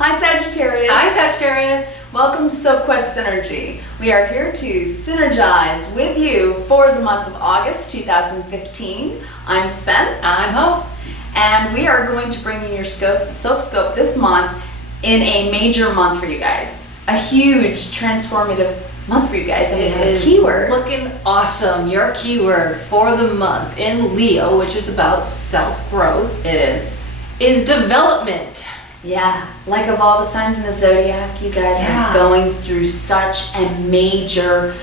Hi Sagittarius! Hi Sagittarius! Welcome to Sophquest Synergy. We are here to synergize with you for the month of August 2015. I'm Spence. I'm Hope. And we are going to bring you your Sophscope this month in a major month for you guys. A huge transformative month for you guys, and we have a keyword. Looking awesome. Your keyword for the month in Leo, which is about self-growth, is development. Yeah, like of all the signs in the zodiac, you guys are going through such a major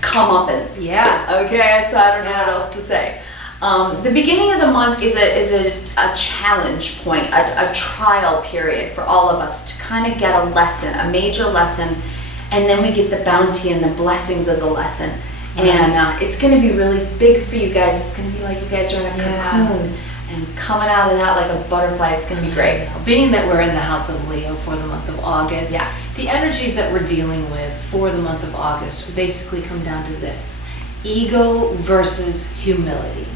comeuppance. Yeah. Okay, so I don't know what else to say. The beginning of the month is a challenge point, a trial period for all of us to kind of get a lesson, a major lesson, and then we get the bounty and the blessings of the lesson. And it's going to be really big for you guys. It's going to be like you guys are in a cocoon. And coming out of that like a butterfly, it's going to be great. Being that we're in the house of Leo for the month of August, the energies that we're dealing with for the month of August basically come down to this: ego versus humility.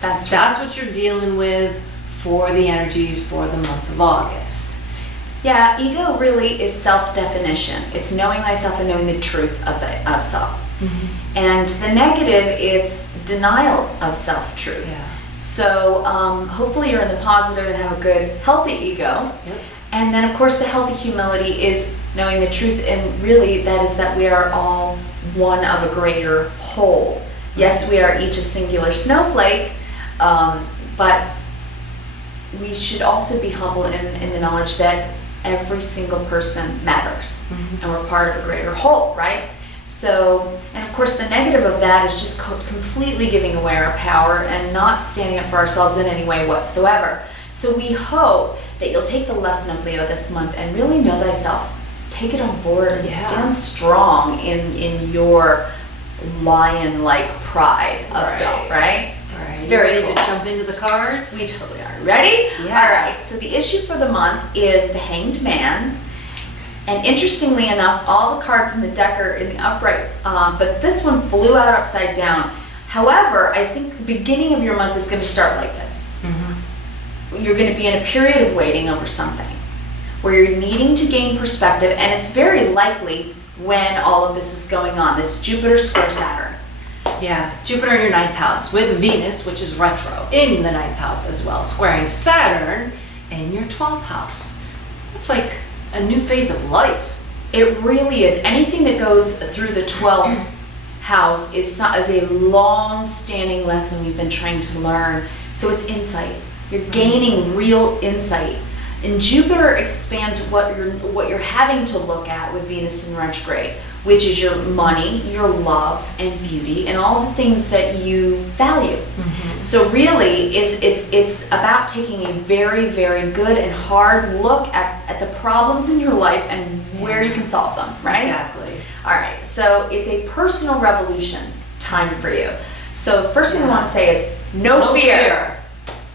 That's what you're dealing with for the energies for the month of August. Yeah, ego really is self-definition. It's knowing thyself and knowing the truth of self. Mm-hmm. And the negative, it's denial of self-truth. Yeah. So hopefully you're in the positive and have a good, healthy ego. Yep. And then of course the healthy humility is knowing the truth, and really that is that we are all one of a greater whole. Yes, we are each a singular snowflake, but we should also be humble in the knowledge that every single person matters, and we're part of a greater whole, right? So, and of course the negative of that is just completely giving away our power and not standing up for ourselves in any way whatsoever. So we hope that you'll take the lesson of Leo this month and really know thyself. Take it on board and stand strong in your lion-like pride of self, right? All right. Very ready cool. to jump into the cards? We totally are. Ready? Yeah. All right. So the issue for the month is the Hanged Man. And interestingly enough, all the cards in the deck are in the upright, but this one flew out upside down. However, I think the beginning of your month is going to start like this. Mm-hmm. You're going to be in a period of waiting over something, where you're needing to gain perspective, and it's very likely when all of this is going on, this Jupiter square Saturn. Yeah, Jupiter in your 9th house with Venus, which is retro, in the 9th house as well, squaring Saturn in your 12th house. It's like a new phase of life. It really is. Anything that goes through the 12th house is a long-standing lesson we've been trying to learn. So it's insight. You're gaining real insight. And Jupiter expands what you're having to look at with Venus in retrograde, which is your money, your love, and beauty, and all the things that you value. Mm-hmm. So really, it's about taking a very, very good and hard look at the problems in your life and where you can solve them, right? Exactly. All right, so it's a personal revolution time for you. So the first thing I want to say is no fear.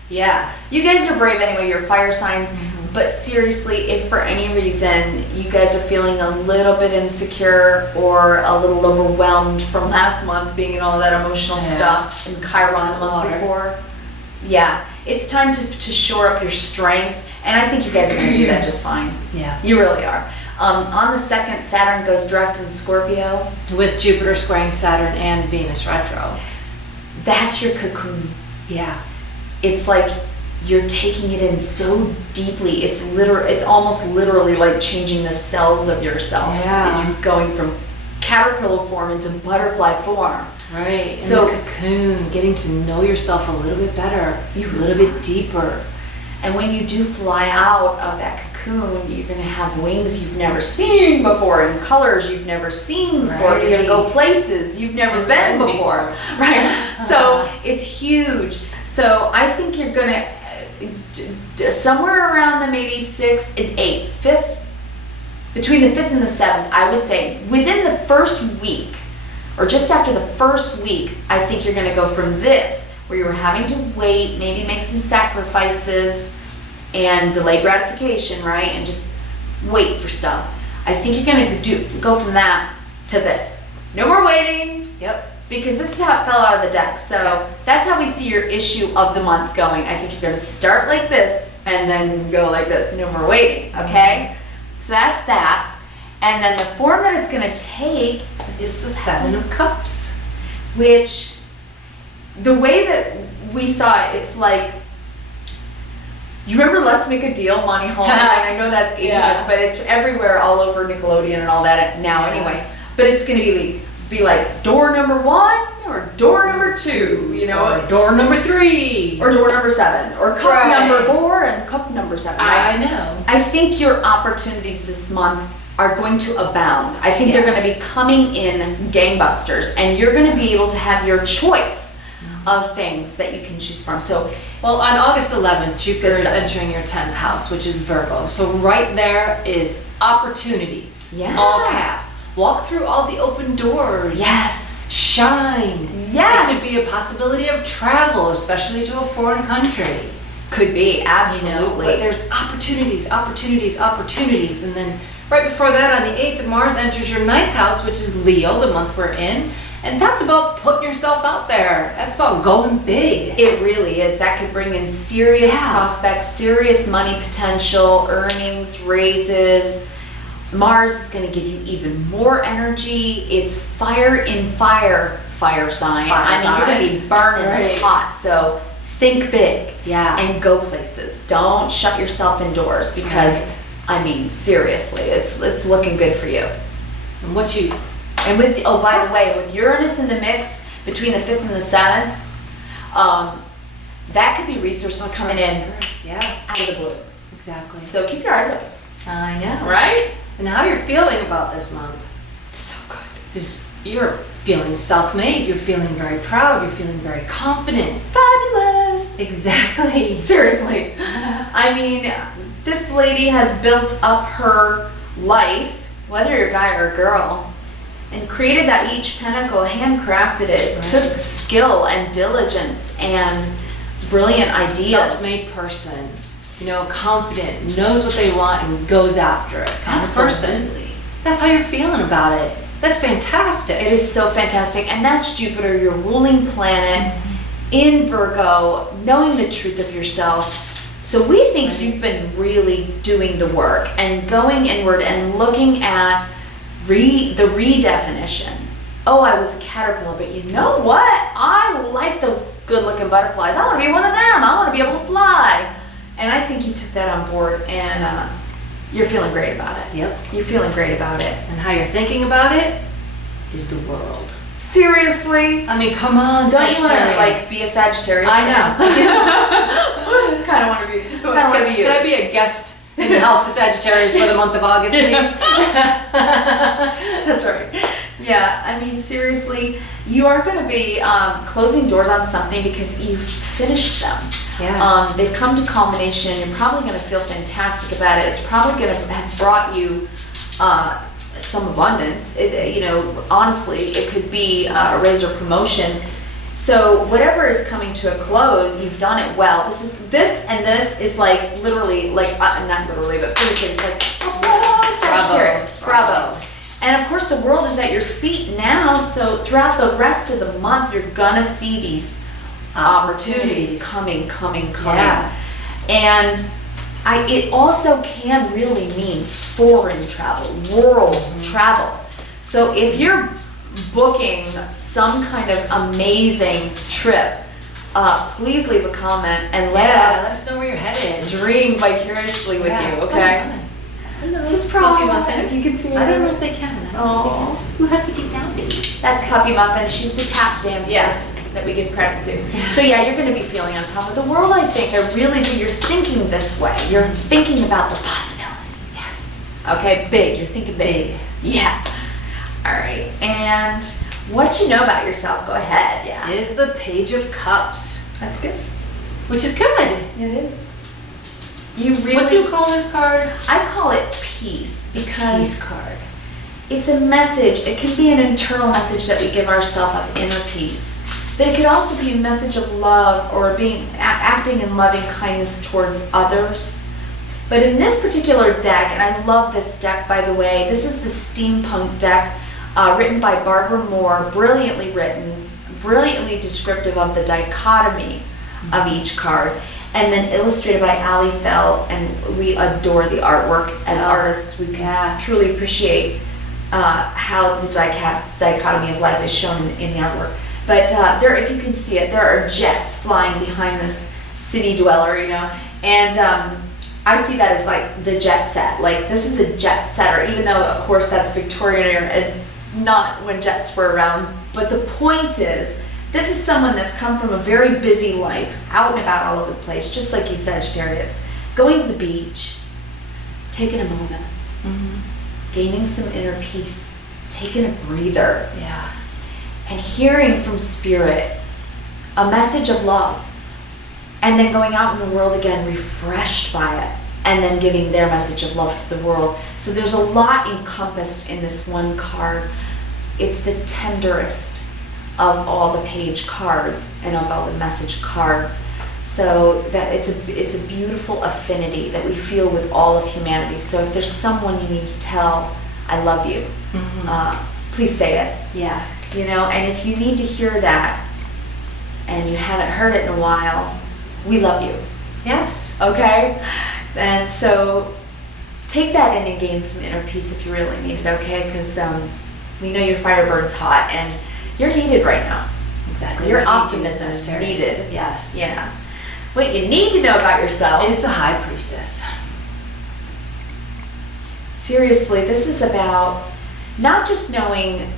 Yeah. You guys are brave anyway, you're fire signs. Mm-hmm. But seriously, if for any reason you guys are feeling a little bit insecure or a little overwhelmed from last month being in all that emotional stuff and Chiron the month before, it's time to shore up your strength. And I think you guys are going to do that just fine. Yeah. You really are. On the 2nd, Saturn goes direct in Scorpio. With Jupiter squaring Saturn and Venus retro. That's your cocoon. Yeah. It's like you're taking it in so deeply. It's almost literally like changing the cells of yourself. Yeah. You're going from caterpillar form into butterfly form. Right. So in the cocoon, getting to know yourself a little bit better, a little bit deeper. And when you do fly out of that cocoon, you're going to have wings you've never seen before and colors you've never seen before. Right. You're going to go places you've never been before. Right? So it's huge. So I think you're going to, somewhere around the maybe 6th and 8th, 5th, between the 5th and the 7th, I would say within the first week, or just after the first week, I think you're going to go from this, where you were having to wait, maybe make some sacrifices and delay gratification, right? And just wait for stuff. I think you're going to go from that to this. No more waiting. Yep. Because this is how it fell out of the deck. So that's how we see your issue of the month going. I think you're going to start like this and then go like this, no more waiting, okay? So that's that. And then the form that it's gonna take is the Seven of Cups. Which, the way that we saw it, it's like, you remember Let's Make a Deal, Monty Hall? And I know that's aging us, but it's everywhere, all over Nickelodeon and all that now anyway. But it's gonna be like door number 1 or door number 2, you know? Or door number 3. Or door number 7. Or cup number 4 and cup number 7. I know. I think your opportunities this month are going to abound. I think they're going to be coming in gangbusters, and you're going to be able to have your choice of things that you can choose from. So, well, on August 11th, Jupiter is entering your 10th house, which is Virgo. So right there is opportunities. Yeah. All caps. Walk through all the open doors. Yes. Shine. Yes. It could be a possibility of travel, especially to a foreign country. Could be, absolutely. You know, but there's opportunities, opportunities, opportunities. And then right before that, on the 8th, Mars enters your 9th house, which is Leo, the month we're in. And that's about putting yourself out there. That's about going big. It really is. That could bring in serious prospects, serious money potential, earnings, raises. Mars is going to give you even more energy. It's fire in fire sign. You're going to be burning hot. So think big and go places. Don't shut yourself indoors because, seriously, it's looking good for you. And what you... And with, oh, by the way, with Uranus in the mix between the 5th and the 7th, that could be resources coming in out of the blue. Exactly. So keep your eyes open. I know. Right? And how you're feeling about this month. So good. Because you're feeling self-made, you're feeling very proud, you're feeling very confident. Fabulous. Exactly. Seriously. I mean, this lady has built up her life, whether you're a guy or a girl, and created that each pentacle, handcrafted it, took skill and diligence and brilliant ideas. Self-made person, you know, confident, knows what they want and goes after it kind of person. That's how you're feeling about it. That's fantastic. It is so fantastic. And that's Jupiter, your ruling planet in Virgo, knowing the truth of yourself. So we think you've been really doing the work and going inward and looking at the redefinition. Oh, I was a caterpillar, but you know what? I like those good-looking butterflies. I want to be one of them. I want to be able to fly. And I think you took that on board, and you're feeling great about it. Yep. You're feeling great about it. And how you're thinking about it is the world. Seriously? I mean, come on, don't you want to be a Sagittarius? I know. Kind of want to be. You. Could I be a guest in the House of Sagittarius for the month of August, please? That's right. Yeah, seriously, you are going to be closing doors on something because you've finished them. Yeah. They've come to culmination. You're probably going to feel fantastic about it. It's probably going to have brought you some abundance. Honestly, it could be a raise or promotion. So whatever is coming to a close, you've done it well. This is like literally, not literally, but figuratively, it's like, oh, Sagittarius, bravo. And of course, the world is at your feet now. So throughout the rest of the month, you're gonna see these opportunities coming. Yeah. And it also can really mean foreign travel, world travel. So if you're booking some kind of amazing trip, please leave a comment and let us know where you're headed. Dream vicariously with you, okay? This is Puppy Muffin, if you can see her. I don't know if they can. Oh, you have to get down, baby. That's Puppy Muffin. She's the tap dancer that we give credit to. So yeah, you're going to be feeling on top of the world, I think. I really do. You're thinking this way. You're thinking about the possibilities. Yes. Okay, big. You're thinking big. Yeah. All right. And what you know about yourself, go ahead. Yeah. Is the Page of Cups. That's good. Which is good. It is. You really. What do you call this card? I call it peace because Peace card. It's a message. It can be an internal message that we give ourselves of inner peace. But it could also be a message of love or acting in loving kindness towards others. But in this particular deck, and I love this deck, by the way, this is the steampunk deck written by Barbara Moore, brilliantly written, brilliantly descriptive of the dichotomy of each card. and then illustrated by Ali Fell, and we adore the artwork. As artists, we can truly appreciate how the dichotomy of life is shown in the artwork. But there, if you can see it, there are jets flying behind this city dweller, you know, and I see that as like the jet set. Like, this is a jet setter, even though of course that's Victorian era and not when jets were around. But the point is, this is someone that's come from a very busy life, out and about all over the place, just like you, Sagittarius. Going to the beach, taking a moment, gaining some inner peace, taking a breather, and hearing from Spirit a message of love, and then going out in the world again refreshed by it, and then giving their message of love to the world. So there's a lot encompassed in this one card. It's the tenderest of all the page cards and of all the message cards. So that it's a beautiful affinity that we feel with all of humanity. So if there's someone you need to tell, I love you, please say it. Yeah. You know, and if you need to hear that and you haven't heard it in a while, we love you. Yes. Okay? And so take that in and gain some inner peace if you really need it, okay? Because we know your fire burns hot and you're needed right now. Exactly. Your optimism is needed. Yes. Yeah. What you need to know about yourself is the High Priestess. Seriously, this is about not just knowing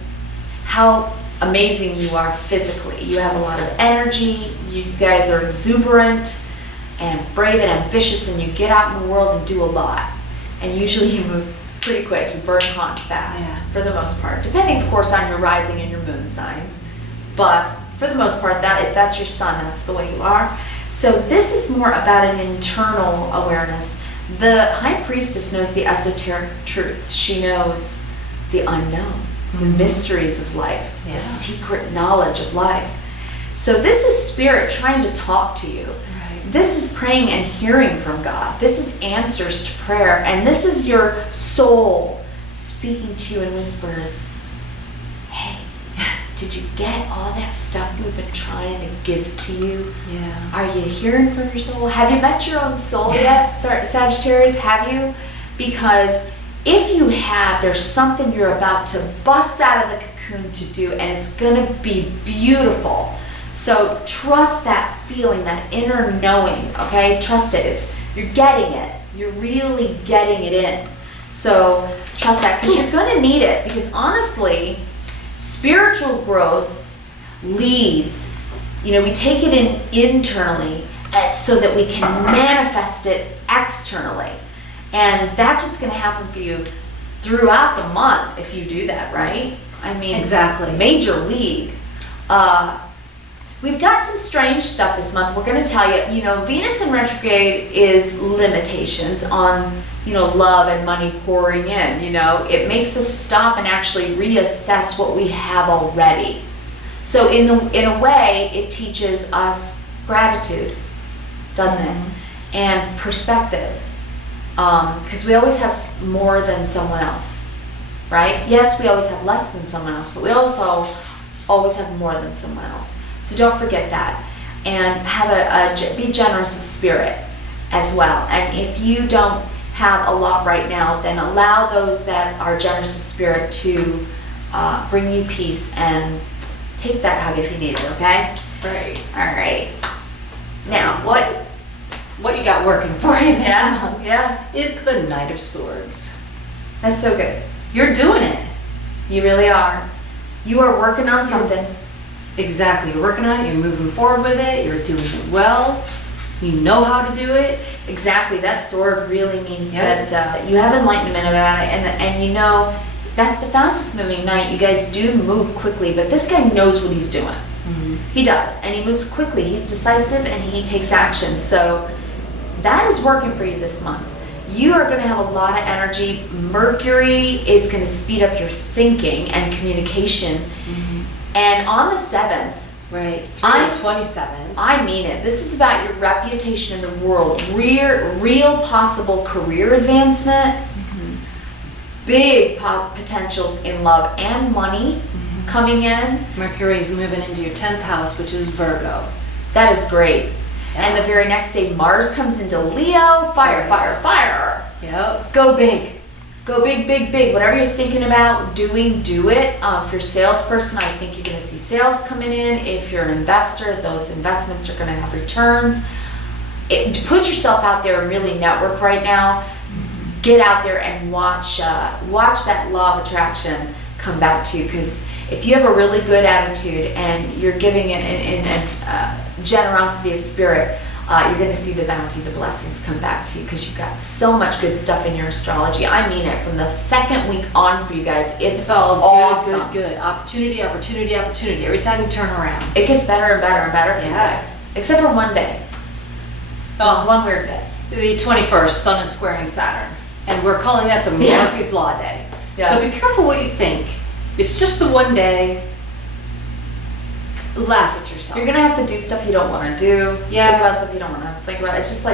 how amazing you are physically. You have a lot of energy, you guys are exuberant and brave and ambitious, and you get out in the world and do a lot. And usually you move pretty quick, you burn hot and fast, for the most part. Depending, of course, on your rising and your moon signs. But for the most part, that if that's your sun, that's the way you are. So this is more about an internal awareness. The High Priestess knows the esoteric truth. She knows the unknown, the mysteries of life, the secret knowledge of life. So this is Spirit trying to talk to you. This is praying and hearing from God. This is answers to prayer. And this is your soul speaking to you in whispers. Hey, did you get all that stuff we've been trying to give to you? Yeah. Are you hearing from your soul? Have you met your own soul yet, Sagittarius? Have you? Because if you have, there's something you're about to bust out of the cocoon to do, and it's going to be beautiful. So trust that feeling, that inner knowing, okay? Trust it. You're getting it. You're really getting it in. So trust that, because you're going to need it. Because honestly, spiritual growth leads, you know, we take it in internally so that we can manifest it externally. And that's what's going to happen for you throughout the month if you do that, right? I mean, exactly. Major league. We've got some strange stuff this month. We're going to tell you, you know, Venus in retrograde is limitations on, you know, love and money pouring in, you know. It makes us stop and actually reassess what we have already. So in a way, it teaches us gratitude, doesn't it? And perspective. Because we always have more than someone else, right? Yes, we always have less than someone else, but we also always have more than someone else. So don't forget that, and have be generous of spirit as well. And if you don't have a lot right now, then allow those that are generous of spirit to bring you peace, and take that hug if you need it. Okay. Right. All right. So now what you got working for you this month? Yeah. Is the Knight of Swords. That's so good. You're doing it. You really are. You are working on something. Exactly. You're working on it. You're moving forward with it. You're doing it well. You know how to do it. Exactly. That sword really means that you have enlightenment about it, and you know that's the fastest moving knight. You guys do move quickly, but this guy knows what he's doing. He does, and he moves quickly. He's decisive, and he takes action. So that is working for you this month. You are going to have a lot of energy. Mercury is going to speed up your thinking and communication. And on the 7th, right, 27th, I mean it. This is about your reputation in the world, real possible career advancement, big potentials in love and money coming in. Mercury is moving into your 10th house, which is Virgo. That is great. And the very next day, Mars comes into Leo. Fire, fire, fire. Yep. Go big. Go big, big, big. Whatever you're thinking about doing, do it. If you're a salesperson, I think you're going to see sales coming in. If you're an investor, those investments are going to have returns. Put yourself out there and really network right now. Get out there and watch that law of attraction come back to you. Because if you have a really good attitude and you're giving it in generosity of spirit, you're going to see the bounty, the blessings come back to you, because you've got so much good stuff in your astrology. I mean it. From the second week on for you guys, it's all awesome. Good. Opportunity, opportunity, opportunity. Every time you turn around. It gets better and better and better for you guys. Except for one day. There's one weird day. The 21st, Sun is squaring Saturn. And we're calling that the Murphy's Law Day. Yeah. So be careful what you think. It's just the one day. Laugh at yourself. You're gonna have to do stuff you don't want to do. Yeah. Think about stuff you don't want to think about. It's just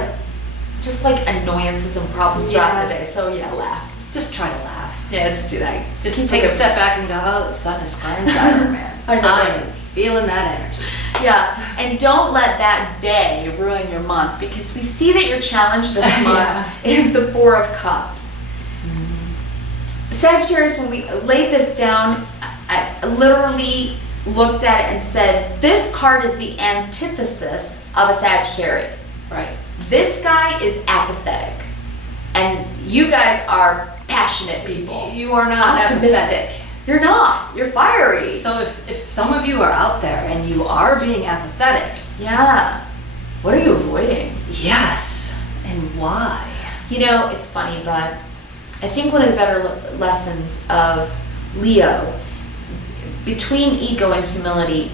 like annoyances and problems throughout the day. So laugh. Just try to laugh. Yeah, just do that. Just take a step back and go, oh, the Sun is squaring Saturn, man. I'm feeling that energy. Yeah, and don't let that day ruin your month, because we see that your challenge this month is the Four of Cups. Sagittarius, when we laid this down, I literally looked at it and said, this card is the antithesis of a Sagittarius. Right. This guy is apathetic, and you guys are passionate people. You are not optimistic. Apathetic. You're not. You're fiery. So if some of you are out there and you are being apathetic. Yeah. What are you avoiding? Yes. And why? You know, it's funny, but I think one of the better lessons of Leo, between ego and humility,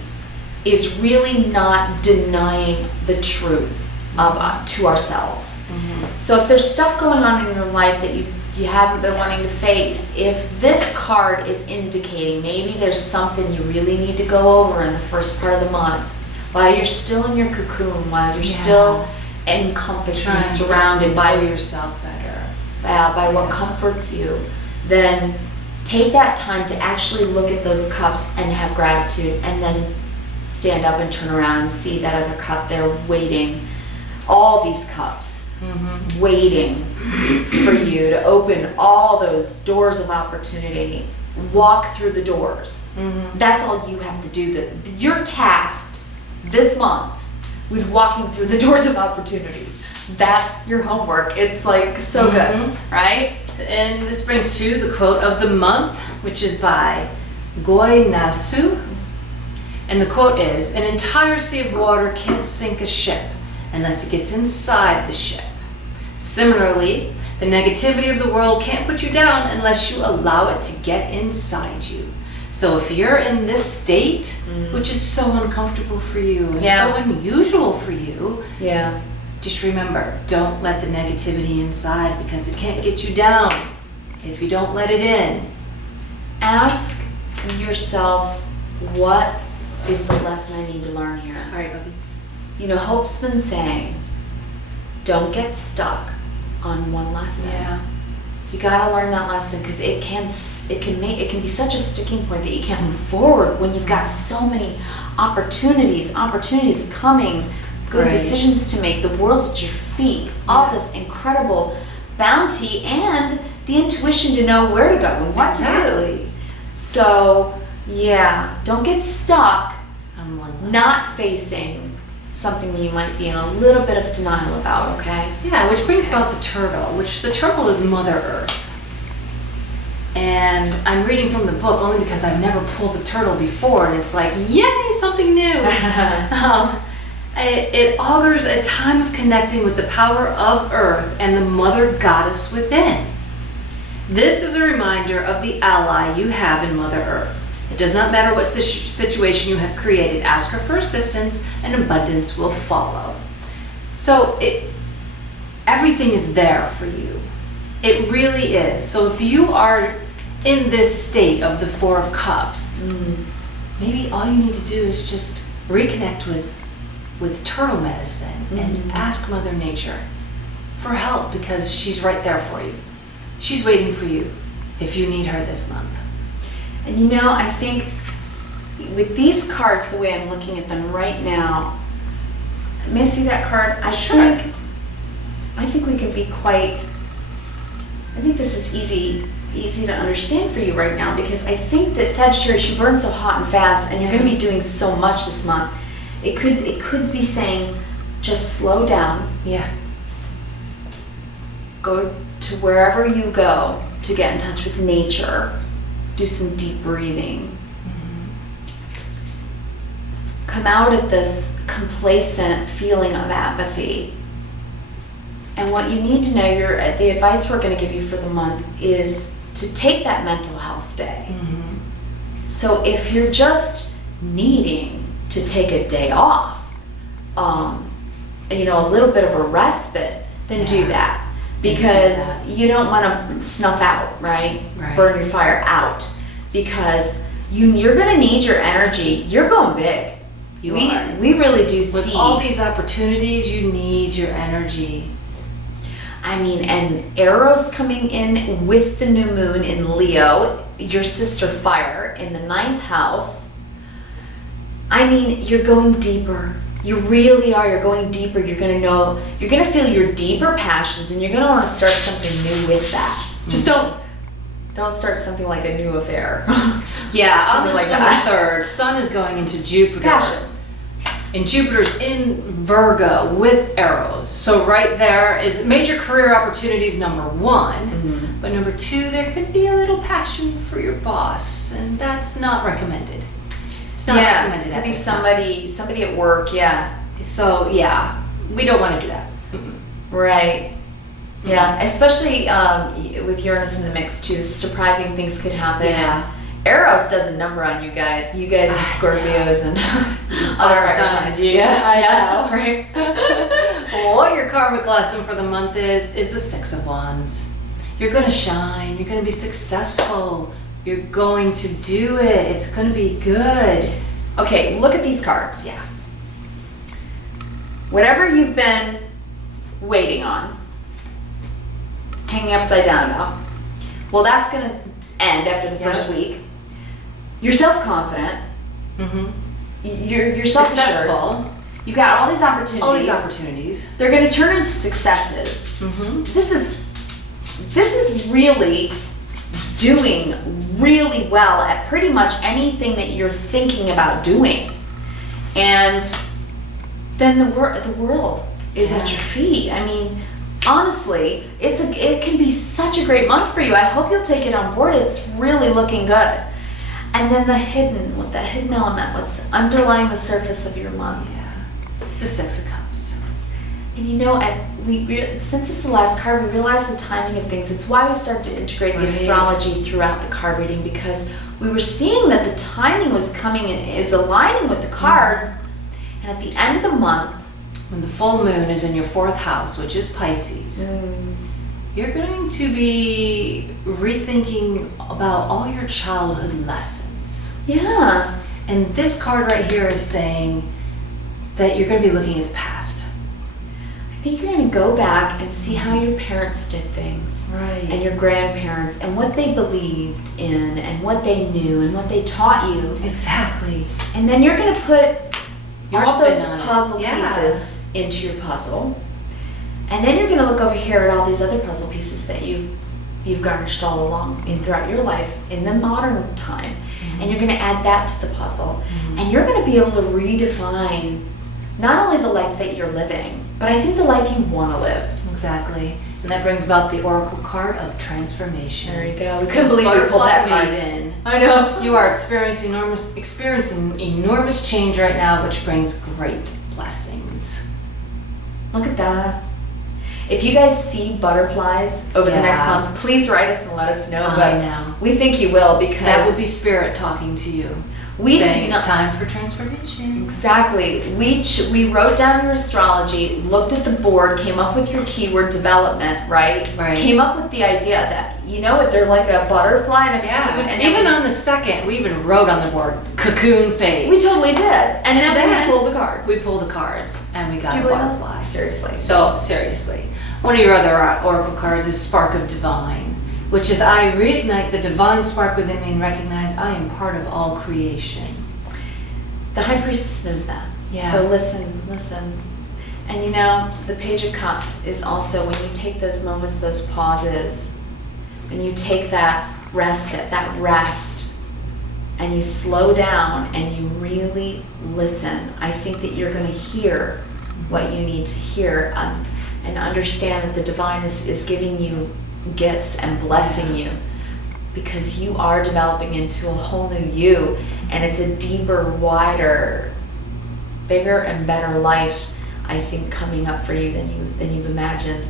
is really not denying the truth of to ourselves. So if there's stuff going on in your life that you haven't been wanting to face, if this card is indicating maybe there's something you really need to go over in the first part of the month, while you're still in your cocoon, while you're still encompassed and surrounded by yourself better, by what comforts you, then take that time to actually look at those cups and have gratitude, and then stand up and turn around and see that other cup there waiting. All these cups waiting for you to open all those doors of opportunity. Walk through the doors. That's all you have to do. You're tasked this month with walking through the doors of opportunity. That's your homework. It's like so good, right? And this brings to the quote of the month, which is by Goi Nasu. And the quote is, an entire sea of water can't sink a ship unless it gets inside the ship. Similarly, the negativity of the world can't put you down unless you allow it to get inside you. So if you're in this state, which is so uncomfortable for you and so unusual for you, just remember, don't let the negativity inside, because it can't get you down if you don't let it in. Ask yourself, what is the lesson I need to learn here? All right, Bubby. You know, Hope's been saying, don't get stuck on one lesson. Yeah. You gotta learn that lesson, because it can be such a sticking point that you can't move forward when you've got so many opportunities coming, good decisions to make, the world's at your feet, all this incredible bounty, and the intuition to know where to go and what to do. So don't get stuck On one lesson. not facing something that you might be in a little bit of denial about, okay? Yeah, which brings about the turtle, which the turtle is Mother Earth. And I'm reading from the book only because I've never pulled the turtle before, and it's like, yay, something new. It augurs a time of connecting with the power of Earth and the Mother Goddess within. This is a reminder of the ally you have in Mother Earth. It does not matter what situation you have created. Ask her for assistance, and abundance will follow. So everything is there for you. It really is. So if you are in this state of the Four of Cups, maybe all you need to do is just reconnect with turtle medicine and ask Mother Nature for help, because she's right there for you. She's waiting for you if you need her this month. And you know, I think with these cards, the way I'm looking at them right now, may I see that card? I think we can be quite, I think this is easy to understand for you right now, because I think that Sagittarius, you burn so hot and fast, and you're going to be doing so much this month. It could be saying, just slow down. Yeah. Go to wherever you go to get in touch with nature. Do some deep breathing. Come out of this complacent feeling of apathy. And what you need to know, the advice we're going to give you for the month is to take that mental health day. So if you're just needing to take a day off, a little bit of a respite, then do that. Because you don't want to snuff out, right? Burn your fire out. Because you're going to need your energy. You're going big. We really do see. With all these opportunities, you need your energy. I mean, and Eros coming in with the new moon in Leo, your sister fire in the 9th house. I mean, you're going deeper. You really are. You're going deeper. You're going to feel your deeper passions, and you're going to want to start something new with that. Just don't start something like a new affair. Yeah, on the 23rd, Sun is going into Jupiter. Passion. And Jupiter's in Virgo with arrows. So right there is major career opportunities, number 1. But number 2, there could be a little passion for your boss, and that's not recommended. It's not recommended. It could be somebody at work, So we don't want to do that. Right. Yeah, especially with Uranus in the mix too, surprising things could happen. Yeah. Eros does a number on you guys. You guys and Scorpios and other fire signs. Yeah, I know. Right. Well, what your karmic lesson for the month is the 6 of Wands. You're going to shine. You're going to be successful. You're going to do it. It's going to be good. Okay, look at these cards. Yeah. Whatever you've been waiting on, hanging upside down about, well, that's going to end after the first week. You're self-confident. You're self-successful. You've got all these opportunities. They're going to turn into successes. This is really doing really well at pretty much anything that you're thinking about doing. And then the world is at your feet. I mean, honestly, it can be such a great month for you. I hope you'll take it on board. It's really looking good. And then the hidden element, what's underlying the surface of your month. Yeah. It's the 6 of Cups. And since it's the last card, we realize the timing of things. It's why we started to integrate the astrology throughout the card reading, because we were seeing that the timing is aligning with the cards. And at the end of the month, when the full moon is in your 4th house, which is Pisces, you're going to be rethinking about all your childhood lessons. Yeah. And this card right here is saying that you're going to be looking at the past. I think you're going to go back and see how your parents did things. Right. And your grandparents, and what they believed in, and what they knew, and what they taught you. Exactly. And then you're going to put all those puzzle Yeah. pieces into your puzzle. And then you're going to look over here at all these other puzzle pieces that you've garnished all along throughout your life in the modern time. And you're going to add that to the puzzle. And you're going to be able to redefine not only the life that you're living, but I think the life you want to live. Exactly. And that brings about the oracle card of transformation. There you go. We couldn't believe we pulled that card in. I know. You are experiencing enormous change right now, which brings great blessings. Look at that. If you guys see butterflies over the next month, please write us and let us know. I know. We think you will, because that would be spirit talking to you. Saying it's time for transformation. Exactly. We wrote down your astrology, looked at the board, came up with your keyword development, right? Came up with the idea that, they're like a butterfly and a cocoon. And even on the 2nd, we even wrote on the board, cocoon phase. We totally did. And then we pulled the card. We pulled the cards and we got a butterfly. Seriously. So, seriously. One of your other oracle cards is Spark of Divine, which is I reignite the divine spark within me and recognize I am part of all creation. The High Priestess knows that. Yeah. So listen. And you know, the Page of Cups is also when you take those moments, those pauses, when you take that respite, that rest, and you slow down and you really listen, I think that you're going to hear what you need to hear, and understand that the divine is giving you gifts and blessing you, because you are developing into a whole new you, and it's a deeper, wider, bigger and better life, I think, coming up for you than you've imagined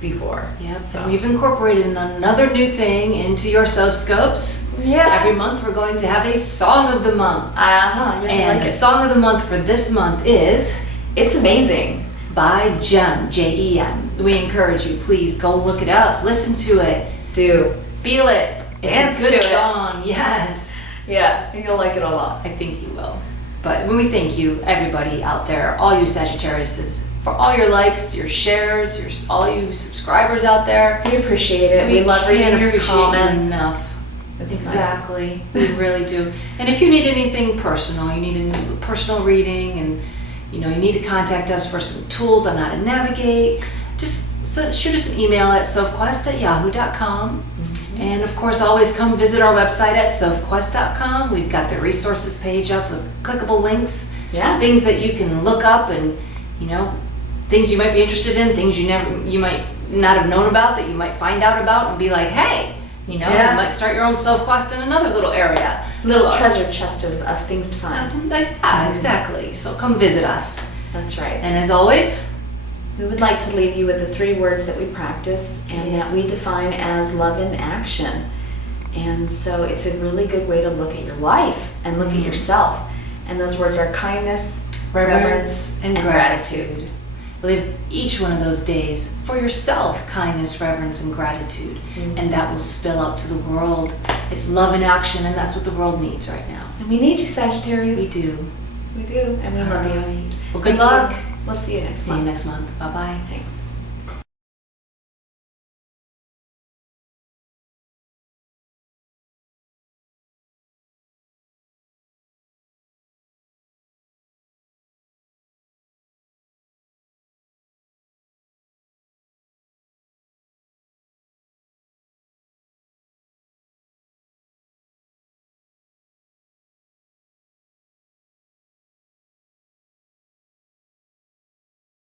before. Yeah, so so we've incorporated another new thing into your Sophscopes. Yeah. Every month we're going to have a song of the month. Yes, And the song of the month for this month is It's Amazing by Jem, Jem. We encourage you, please go look it up, listen to it, Do. feel it. Dance it's a good to it. song, yes. Yeah, you'll like it a lot. I think you will. But when we thank you, everybody out there, all you Sagittariuses, for all your likes, your shares, all you subscribers out there. We appreciate it. We love reading can't your appreciate comments. you enough. It's Exactly. We really do. And if you need anything personal, you need a personal reading, and you need to contact us for some tools on how to navigate, just shoot us an email at sophquest@yahoo.com. And of course, always come visit our website at sophquest.com. We've got the resources page up with clickable links, Yeah. things that you can look up, and things you might be interested in, things you might not have known about that you might find out about and be like, hey, you might start your own Sophquest in another little area. Little treasure chest of things to find. Like that, exactly. So come visit us. That's right. And as always, We would like to leave you with the 3 words that we practice and that we define as love in action. And so it's a really good way to look at your life and look at yourself. And those words are kindness, reverence, and gratitude. Live each one of those days for yourself, kindness, reverence, and gratitude. And that will spill out to the world. It's love in action, and that's what the world needs right now. And we need you, Sagittarius. We do. We do. And we love you. Well, good luck. We'll see you next See you month. next month. Bye-bye. Thanks.